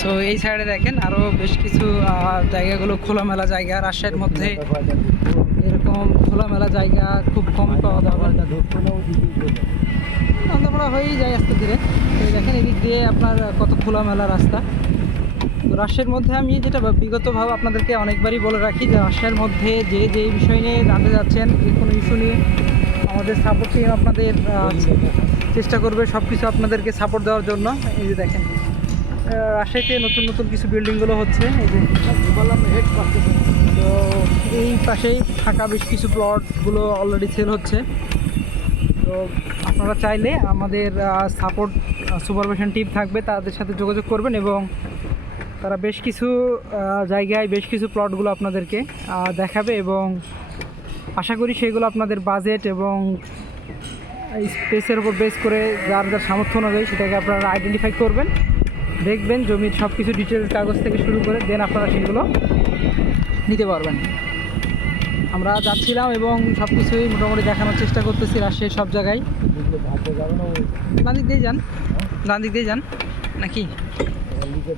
So এই সাইডে দেখেন আরও বেশ কিছু জায়গাগুলো খোলামেলা জায়গা। রাজশাহীর মধ্যে এরকম খোলামেলা জায়গা খুব কম পাওয়া যাবে। নন্দপাড়া হয়েই যায় আস্তে ধীরে। তো দেখেন এদিক দিয়ে আপনার কত খোলামেলা রাস্তা। তো রাজশাহীর মধ্যে আমি যেটা বিগতভাবে আপনাদেরকে অনেকবারই বলে রাখি যে রাজশাহীর মধ্যে যে বিষয় নিয়ে জানতে যাচ্ছেন, যে কোনো ইস্যু নিয়ে আমাদের সাপোর্ট টিম আপনাদের চেষ্টা করবে সব কিছু আপনাদেরকে সাপোর্ট দেওয়ার জন্য। এই যে দেখেন রাজশাহীতে নতুন নতুন কিছু বিল্ডিংগুলো হচ্ছে। এই যে তো এই পাশেই ফাঁকা বেশ কিছু প্লটগুলো অলরেডি সেল হচ্ছে। তো আপনারা চাইলে আমাদের সাপোর্ট সুপারভিশন টিম থাকবে, তাদের সাথে যোগাযোগ করবেন এবং তারা বেশ কিছু জায়গায় বেশ কিছু প্লটগুলো আপনাদেরকে দেখাবে এবং আশা করি সেগুলো আপনাদের বাজেট এবং স্পেসের উপর বেস করে যার যার সামর্থ্য অনুযায়ী সেটাকে আপনারা আইডেন্টিফাই করবেন, দেখবেন জমির সব কিছু ডিটেলস কাগজ থেকে শুরু করে দেন আপনারা সেগুলো নিতে পারবেন। আমরা যাচ্ছিলাম এবং সব কিছুই মোটামুটি দেখানোর চেষ্টা করতেছি রাজশাহীর সব জায়গায়। ডান দিক দিয়ে যান, ডান দিক দিয়ে যান নাকি?